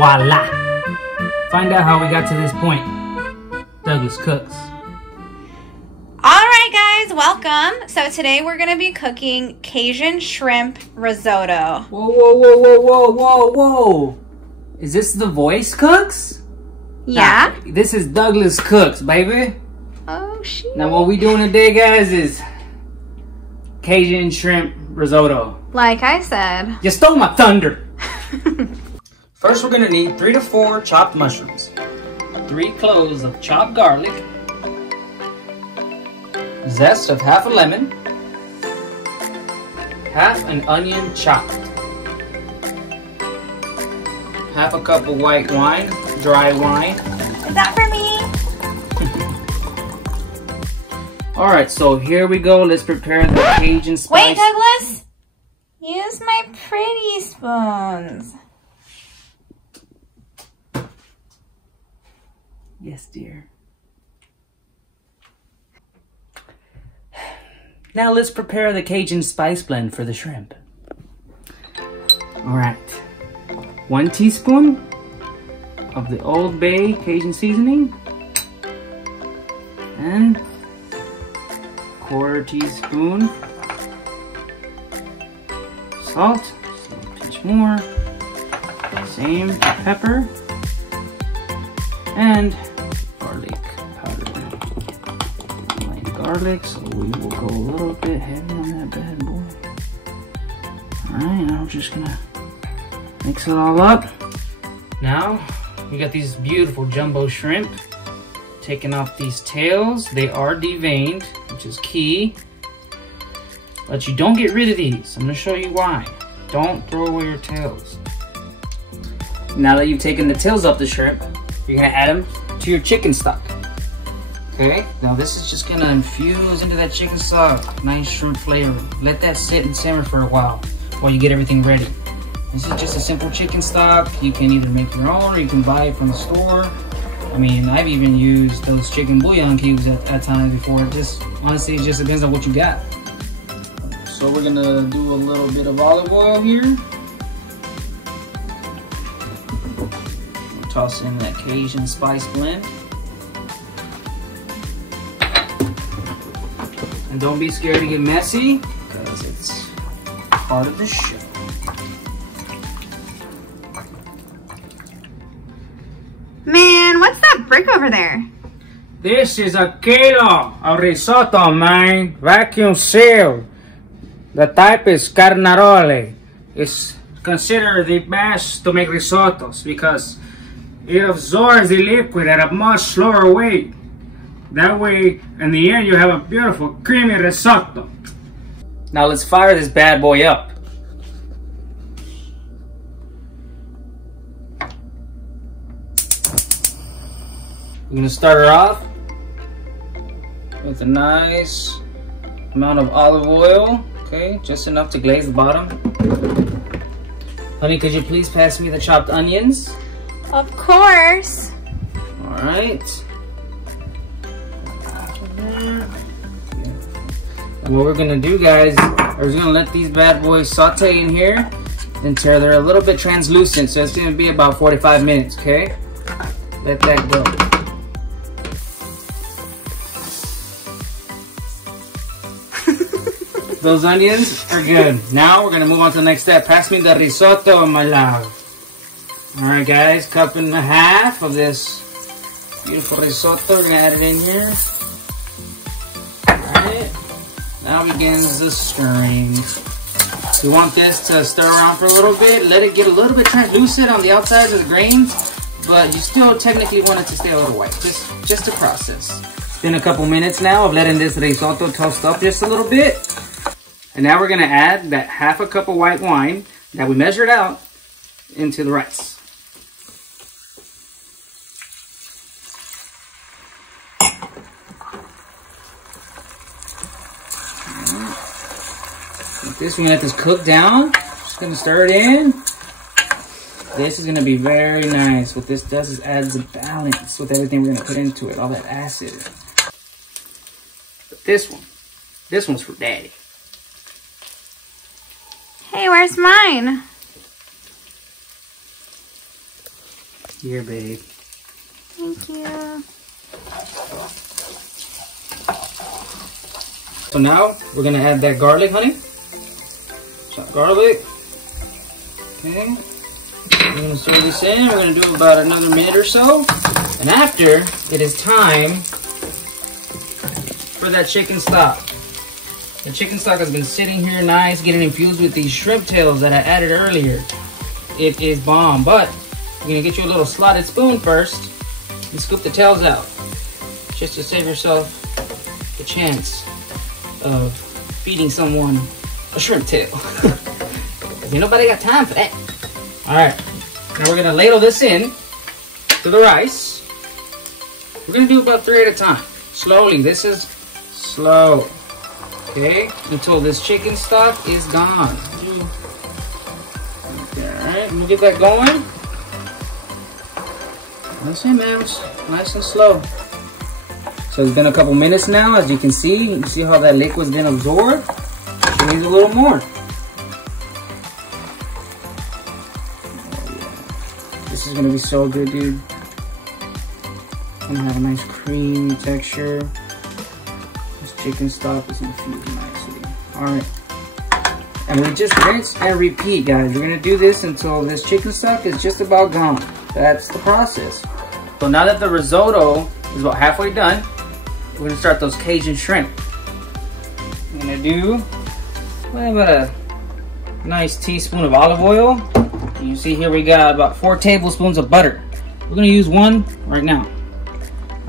voila. Find out how we got to this point. Douglas cooks. Alright guys, welcome. So today we're going to be cooking Cajun shrimp risotto. Whoa, whoa, whoa, whoa, whoa, whoa, whoa. Is this the voice cooks? Yeah. This is Douglas cooks, baby. Oh, shit. Now what we doing today, guys, is Cajun shrimp risotto. Like I said. You stole my thunder. First, we're gonna need 3 to 4 chopped mushrooms, 3 cloves of chopped garlic, zest of half a lemon, half an onion chopped, half a cup of white wine, dry wine. Is that for me? Alright, so here we go. Let's prepare the Cajun spice. Wait, Douglas! Use my pretty spoons. Yes, dear. Now let's prepare the Cajun spice blend for the shrimp. Alright. 1 teaspoon of the Old Bay Cajun seasoning. And 1/4 teaspoon salt. Just a pinch more. Same pepper. And garlic powder. Plain garlic, so we will go a little bit heavy on that bad boy. Alright, now we're just gonna mix it all up. Now, we got these beautiful jumbo shrimp. Taking off these tails. They are deveined, which is key. But you don't get rid of these. I'm gonna show you why. Don't throw away your tails. Now that you've taken the tails off the shrimp, you're gonna add them to your chicken stock. Okay, now this is just gonna infuse into that chicken stock. Nice shrimp flavor. Let that sit and simmer for a while you get everything ready. This is just a simple chicken stock. You can either make your own or you can buy it from the store. I mean, I've even used those chicken bouillon cubes at times before. Honestly, it just depends on what you got. So we're gonna do a little bit of olive oil here. Toss in that Cajun spice blend. And don't be scared to get messy, because it's part of the show. Man, what's that brick over there? This is a kilo of risotto, man. Vacuum sealed. The type is carnarole. It's considered the best to make risottos because it absorbs the liquid at a much slower rate. That way, in the end, you have a beautiful creamy risotto. Now let's fire this bad boy up. We're gonna start her off with a nice amount of olive oil. Okay, just enough to glaze the bottom. Honey, could you please pass me the chopped onions? Of course. All right. And what we're gonna do, guys, is we're gonna let these bad boys saute in here until they're a little bit translucent. So it's gonna be about 45 minutes, okay? Let that go. Those onions are good. Now we're gonna move on to the next step. Pass me the risotto, my love. All right, guys, 1.5 cups of this beautiful risotto. We're gonna add it in here. All right. Now begins the stirring. We want this to stir around for a little bit. Let it get a little bit translucent on the outsides of the grains, but you still technically want it to stay a little white. Just a process. It's been a couple minutes now of letting this risotto toast up just a little bit. And now we're gonna add that 1/2 cup of white wine that we measured out into the rice. Like this, we're gonna let this cook down. Just gonna stir it in. This is gonna be very nice. What this does is adds a balance with everything we're gonna put into it, all that acid. But this one's for daddy. Hey, where's mine? Here, babe. Thank you. So now we're gonna add that garlic, honey. Chopped garlic. Okay. We're gonna stir this in. We're gonna do about another minute or so. And after, it is time for that chicken stock. The chicken stock has been sitting here nice, getting infused with these shrimp tails that I added earlier. It is bomb, but you're gonna get you a little slotted spoon first and scoop the tails out, just to save yourself the chance of feeding someone a shrimp tail. Because ain't nobody got time for that. All right, now we're gonna ladle this in to the rice. We're gonna do about 3 at a time, slowly. This is slow, okay? Until this chicken stock is gone. Okay, all right, I'm gonna get that going. That's it, man. It's nice and slow. So it's been a couple minutes now, as you can see. You can see how that liquid's been absorbed. It needs a little more. Oh, yeah. This is gonna be so good, dude. Gonna have a nice creamy texture. This chicken stock is infused nicely. Alright. And we just rinse and repeat, guys. We're gonna do this until this chicken stock is just about gone. That's the process. So now that the risotto is about halfway done, we're gonna start those Cajun shrimp. I'm gonna do about a nice teaspoon of olive oil. You see here we got about 4 tablespoons of butter. We're gonna use 1 right now.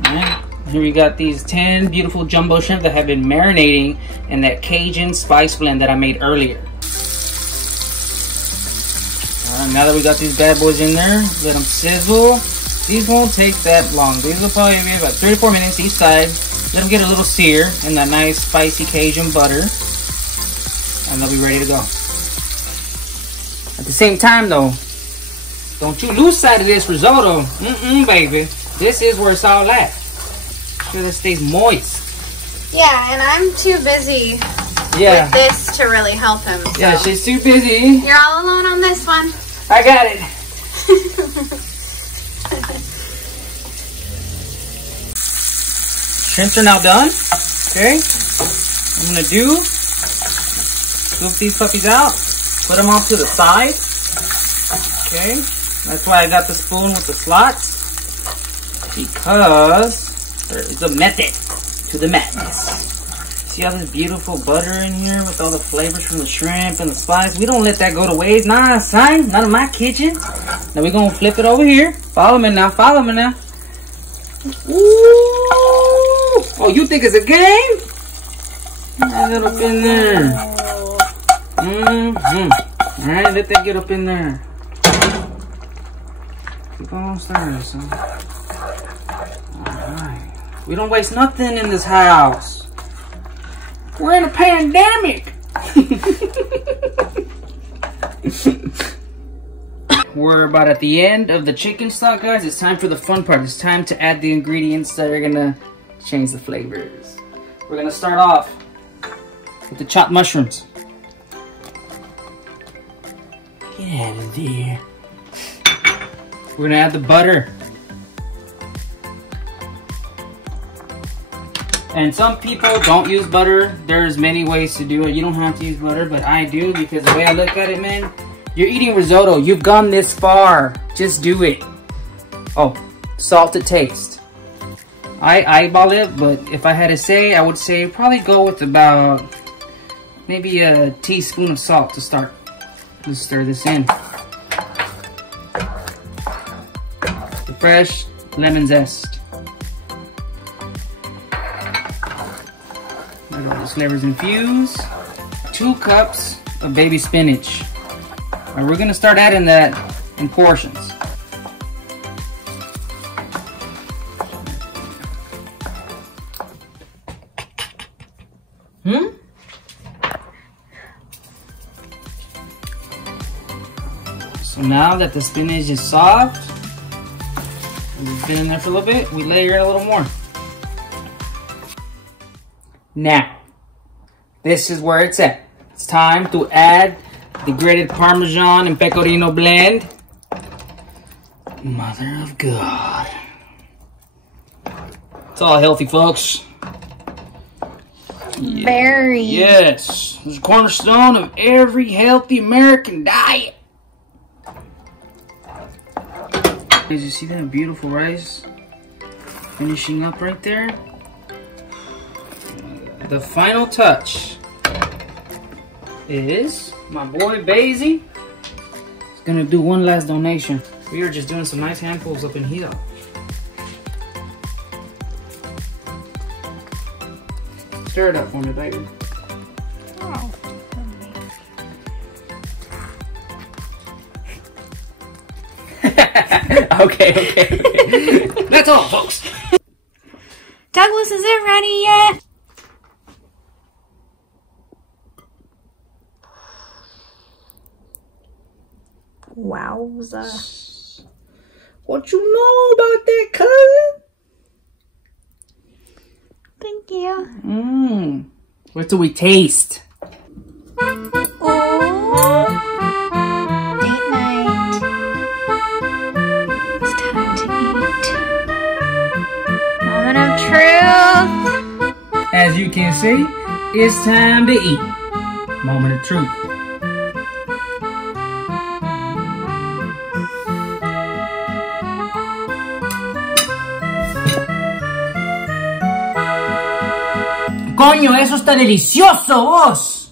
Alright, here we got these 10 beautiful jumbo shrimp that have been marinating in that Cajun spice blend that I made earlier. Alright, now that we got these bad boys in there, let them sizzle. These won't take that long. These will probably be about 3 to 4 minutes each side. Let them get a little sear in that nice spicy Cajun butter, and they'll be ready to go. At the same time though, don't you lose sight of this risotto. Baby. This is where it's all at. Sure that stays moist. Yeah, and I'm too busy with this to really help him. So. Yeah, she's too busy. You're all alone on this one. I got it. Shrimps are now done. Okay. I'm gonna scoop these puppies out, put them off to the side. Okay. That's why I got the spoon with the slots. Because there is a method to the madness. See all this beautiful butter in here with all the flavors from the shrimp and the spice? We don't let that go to waste. Nah, son, not in my kitchen. Now we're gonna flip it over here. Follow me now, follow me now. Ooh. Oh, you think it's a game? Let it up in there. Alright, let that get up in there. Keep on stirring, son. Alright. We don't waste nothing in this house. We're in a pandemic. We're about at the end of the chicken stock, guys. It's time for the fun part. It's time to add the ingredients that are gonna change the flavors. We're gonna start off with the chopped mushrooms. Get out of there. We're gonna add the butter. And some people don't use butter. There's many ways to do it. You don't have to use butter, but I do, because the way I look at it, man, you're eating risotto. You've gone this far. Just do it. Oh, salt to taste. I eyeball it, but if I had to say, I would say probably go with about maybe a teaspoon of salt to start. Let's stir this in. The fresh lemon zest. Let all those flavors infuse. 2 cups of baby spinach. And we're gonna start adding that in portions. So now that the spinach is soft, it's been in there for a little bit, we layer it a little more. Now, this is where it's at. It's time to add the grated parmesan and pecorino blend. Mother of God. It's all healthy, folks. Yeah. Very. Yes. It's a cornerstone of every healthy American diet. Guys, you see that beautiful rice finishing up right there? The final touch is my boy Basil. He's gonna do one last donation. We are just doing some nice handfuls up in here. Stir it up for me, baby. Oh. Okay. That's all, folks. Douglas, is it ready yet? Wowza. What you know about that, cousin? Thank you. What do we taste? Oh. Date night. It's time to eat. Moment of truth. As you can see, it's time to eat. Moment of truth. Coño, eso está delicioso, vos!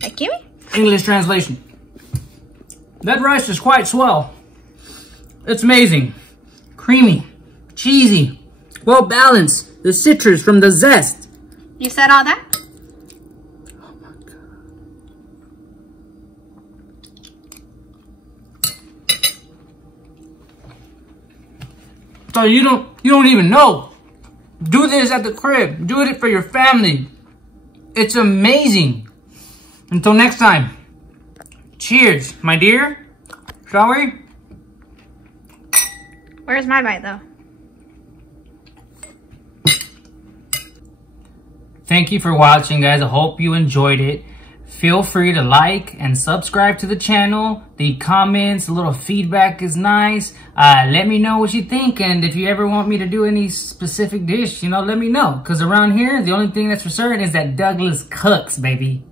Thank you. English translation. That rice is quite swell. It's amazing. Creamy, cheesy, well balanced. The citrus from the zest. You said all that? Oh my God. So you don't even know. Do this at the crib. Do it for your family. It's amazing. Until next time. Cheers, my dear. Shall we? Where's my bite, though? Thank you for watching, guys. I hope you enjoyed it. Feel free to like and subscribe to the channel. The comments, a little feedback is nice. Let me know what you think. And if you ever want me to do any specific dish, let me know. Because around here, the only thing that's for certain is that Douglas cooks, baby.